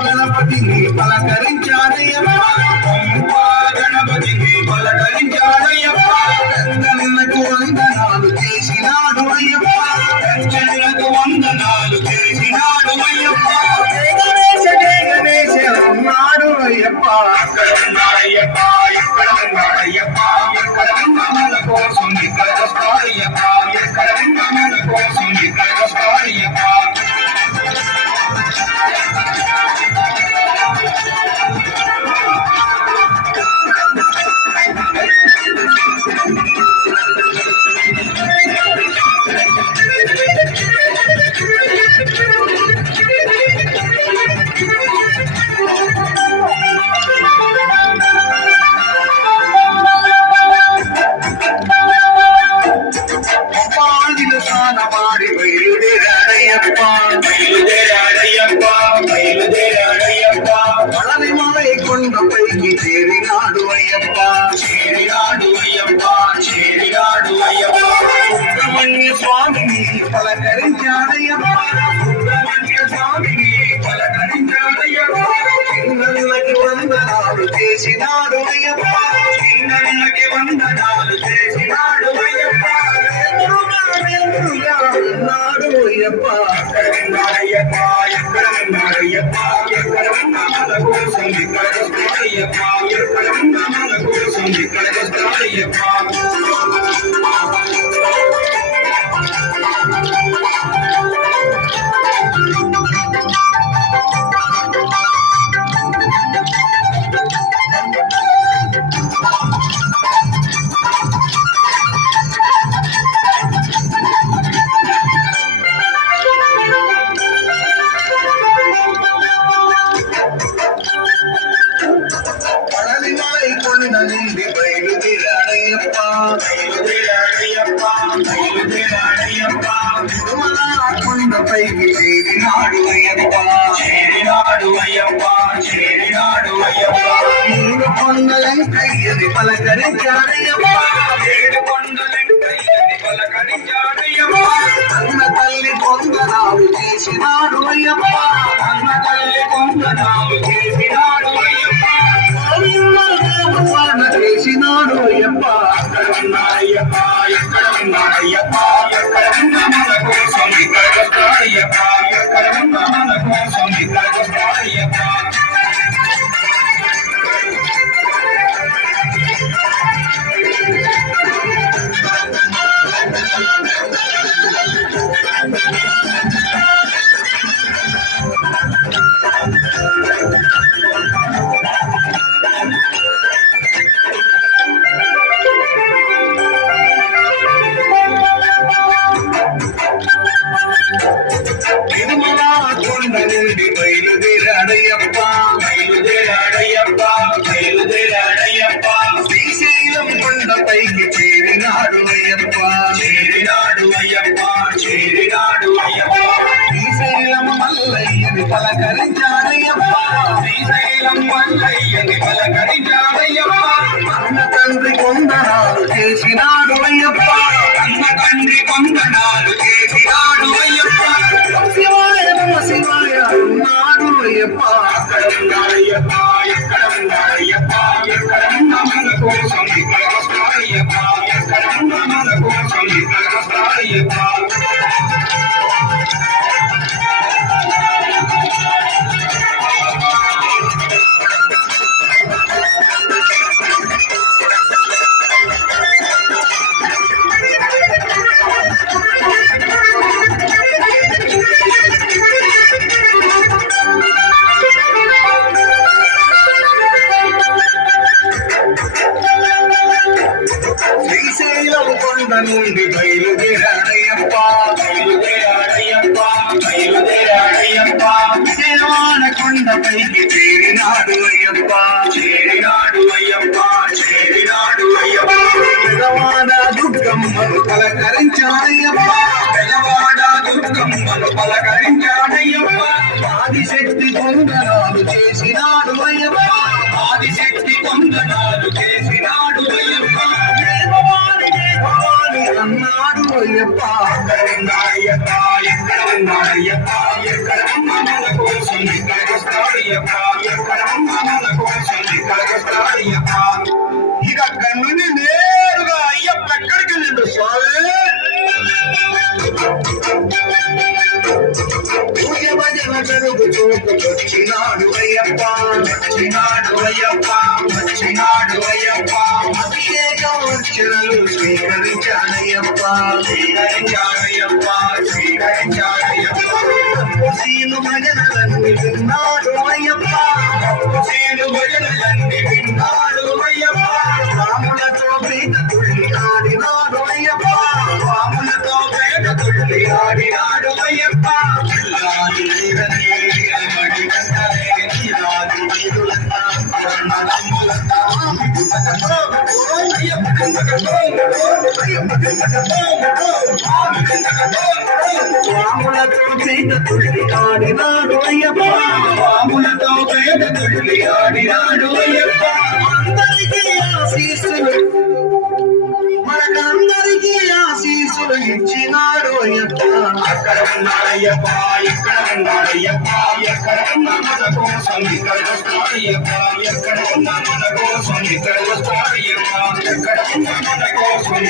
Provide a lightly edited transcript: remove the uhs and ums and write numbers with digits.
గణపతిని పలకరించాడయ్యప్ప గణపతిని పలకరించాడయ్యప్ప గంగన్నకు వందనాలు చేసినాడు అయ్యప్ప గంగన్నకు వందనాలు చేసినాడు అయ్యప్ప గణేశ గణేశ అన్నాడు అయ్యప్ప అక్కడ ఉన్నాడయ్యప్ప ఇక్కడ ఉన్నాడయ్యప్ప ఎక్కడ ఉన్న మన కోసం ఇక్కడ వస్తాడయ్యప్ప ఎక్కడ ఉన్న మన కోసం ఇక్కడ వస్తాడయ్యప్ప కొండపైకి చేరినాడు అయ్యప్ప చేరినాడు అయ్యప్ప చేరినాడు అయ్యప్ప సుబ్రహ్మణ్య స్వామిని పలకరించాడయ్యప్ప సుబ్రహ్మణ్య స్వామిని పలకరించాడయ్యప్ప చిన్నకి వందనాలు చేసినాడు అయ్యప్ప చిన్నకి వందనాలు చేసినాడు అయ్యప్ప ఉన్నాడు అయ్యప్ప అక్కడ ఉన్నాడయ్యప్ప ఎక్కడ ఉన్నాడయ్యప్ప ఎక్కడ ఉన్నా మన కోసం ఇక్కడ వస్తాడయ్యప్ప ఎక్కడ ఉన్నా మన కోసం ఇక్కడ వస్తాడయ్యప్ప కొండపైకి చేరినాడు అయ్యప్ప చేరినాడు అయ్యప్ప చేరినాడు అయ్యప్ప మూడు కొండలంకయ్యని పలకరించాడయ్యప్ప ఏడు కొండలంకయ్యని పలకరించాడయ్యప్ప అన్న తల్లి కొందనాలు చేసినాడు అయ్యప్ప అన్న తల్లి కొందనాలు చేసినాడు అయ్యప్ప చేసినాడు అయ్యప్ప అక్కడ ఉన్నాడయ్యప్ప ఎక్కడ ఉన్నాడయ్యప్ప ఎక్కడ ఉన్న మన కోసం ఇక్కడ వస్తాడయ్యప్ప ఎక్కడ ఉన్న మన కోసం ఇక్కడ వస్తాడయ్యప్ప బయలుదేరాడయ్యప్ప బయలుదేరాడయ్యప్ప బయలుదేరాడయ్యప్ప శ్రీశైలం కొండపైకి చేరినాడు అయ్యప్ప చేరినాడు అయ్యప్ప చేరినాడు అయ్యప్ప శ్రీశైలం మల్లయ్యని పలకరించాడయ్యప్ప శ్రీశైలం మల్లయ్యని పలకరించాడయ్యప్ప అన్న తండ్రి కొందనాలు చేసినాడు అయ్యప్ప అన్న తండ్రి కొందనాలు చేసి కొండపైకి చేరినాడు అయ్యప్ప చేరినాడు అయ్యప్ప చేరినాడు అయ్యప్ప పెదవాడ దుర్గమ్మను పలకరించాడయ్యప్ప పెదవాడ దుర్గమ్మను పలకరించాడయ్యప్ప ఆదిశక్తి వందనాలు చేసినాడు అయ్యప్ప ఆదిశక్తి వందనాలు చేసినాడు అయ్యప్ప అన్నాడు అయ్యప్ప ఎక్కడ ఉన్నాడయ్యప్ప ఎక్కడ ఉన్న మన కోసం ఇక్కడికి వస్తాడయ్యప్ప ఎక్కడ ఉన్న మన కోసం ఇక్కడికి వస్తాడయ్యప్ప ఇక అక్కడి నుండి నేరుగా అయ్యప్ప ఎక్కడికి వెళ్ళిండు స్వామి పూజ భజన జరుగుతూ వచ్చినాడు అయ్యప్ప వచ్చినాడు అయ్యప్ప వచ్చినాడు అయ్యప్ప అభిషేకం అర్చనలు స్వీకరించాడయ్యప్ప స్వీకరించాడయ్యప్ప స్వీకరించాడయ్యప్ప సీను భజనలన్నీ విన్నాడు అయ్యప్ప సీను భజనలన్నీ విన్నాడు అయ్యప్ప రాములతో ప్రీత తుళ్ళి ఆడినాడు అయ్యప్ప రాములతో ప్రేత తుళ్ళి ఆడినాడు అయ్యప్ప రాములతో ప్రీత తుళ్ళి ఆడినాడు అయ్యప్ప రాములతో ప్రేత తుళ్ళి ఆడినాడు అయ్యప్ప అందరికీ ఆశీస్సులు మనకందరికీ ఆశీస్సులు ఇచ్చినాడు అయ్యప్ప అక్కడ ఉన్నాడయ్యప్ప ఇక్కడ ఉన్నాడయ్యప్ప ఎక్కడ ఉన్న మన కోసం ఇక్కడ వస్తాడయ్యప్ప ఎక్కడ ఉన్న మన కోసం ఇక్కడ వస్తాడయ్యప్ప ఎక్కడ ఉన్న మన కోసం